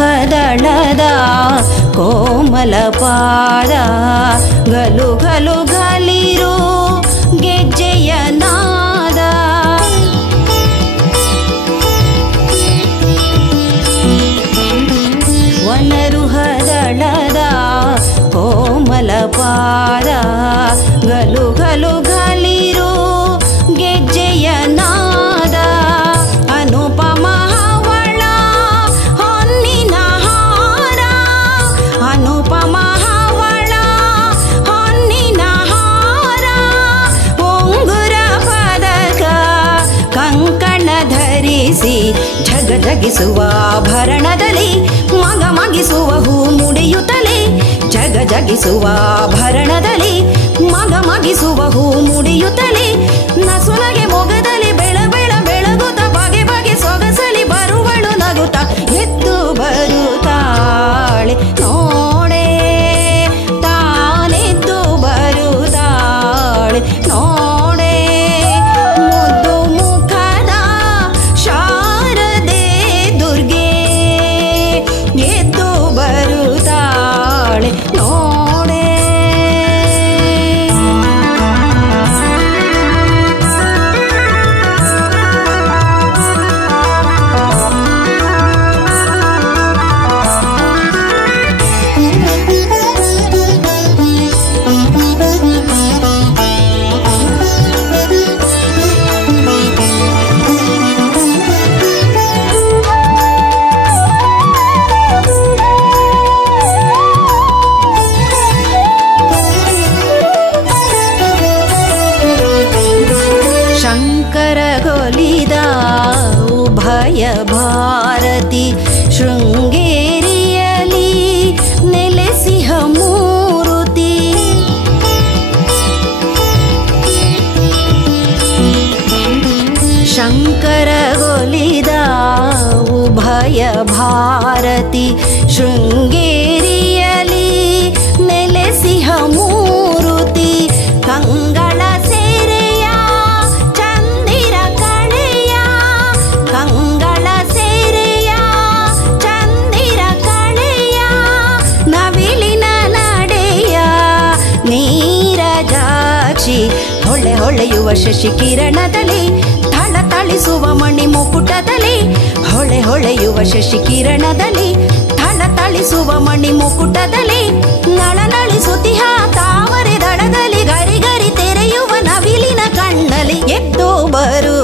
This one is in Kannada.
ವನರುಹದಳದ ಕೋಮಲ ಪಾದ ಗಲು ಗಲು ಗಲಿರು ಗೆಜ್ಜೆಯ ನಾದ ವನರುಹದಳದ ಕೋಮಲ ಪಾದ ಗಲು ಗಲು ಗಲಿರು ಗೆಜ್ಜೆಯ ನಾದ ಅನುಪಮ ಹವಳ ಹೊನ್ನಿನ ಹಾರ ಅನುಪಮ ಹವಳ ಹೊನ್ನಿನ ಹಾರ ಉಂಗುರ ಪದಕ ಕಂಕಣ ಧರಿಸಿ ಝಗ ಝಗಿಸುವ ಆಭರಣದಲ್ಲಿ ಮಗ ಮಗಿಸುವ ಹೂ ಮುಡಿಯುತ್ತಲೇ ಜಗ ಜಗಿಸುವ ಆಭರಣದಲ್ಲಿ ಮಗ ಮಗಿಸುವ ಹೂ ಮುಡಿಯುತ್ತಲೇ ನಸುನಗೆ ಮೊಗದಲ್ಲಿ ಬೆಳ ಬೆಳ ಬೆಳಗುತ್ತ ಬಗೆ ಬಗೆ ಸೊಗಸಲಿ ಬರುವಳು ನಗುತ್ತ ಎದ್ದು ಬರುತ್ತಾಳೆ ನೋಡೆ ತಾನೆದ್ದು ಬರುತ್ತಾಳೆ ನೋಡೆ ಮುದ್ದು ಮುಖದ ಶಾರದೆ ದುರ್ಗೆ ಎದ್ದು ಬರುತ್ತಾಳೆ ನೋಡೆ ಶಂಕರಗೊಲಿದ ಉಭಯ ಭಾರತಿ ಶೃಂಗೇರಿಯಲಿ ನೆಲೆಸಿಹ ಮೂರುತಿ ಶಂಕರಗೊಲಿದ ಉಭಯ ಭಾರತಿ ಶೃಂಗೇರಿಯಲಿ ನೆಲೆಸಿಹ ಮೂರುತಿ ಕಂಗಳ ಸೇರೆಯ ಚಂದಿರ ಕಳೆಯ ಕಂಗಳ ಸೇರೆಯ ಚಂದಿರ ಕಳೆಯ ನವಿಲಿನ ನಡೆಯ ನೀರಜಾಕ್ಷಿ ಹೊಳೆ ಹೊಳೆಯುವ ಶಶಿ ಕಿರಣದಲ್ಲಿ ಥಳಥಳಿಸುವ ಮಣಿ ಮುಕುಟದಲ್ಲಿ ಹೊಳೆ ಹೊಳೆಯುವ ಶಶಿ ಕಿರಣದಲ್ಲಿ ಥಳಥಳಿಸುವ ಮಣಿ ಮುಕುಟದಲ್ಲಿ ನಳನಳಿಸುತ್ತಿಹ ತಾವರೆ ದಳದಲ್ಲಿ ಗರಿ ಗರಿ ತೆರೆಯುವ ನವಿಲಿನ ಕಣ್ಣಲ್ಲಿ ಎದ್ದು ಬರು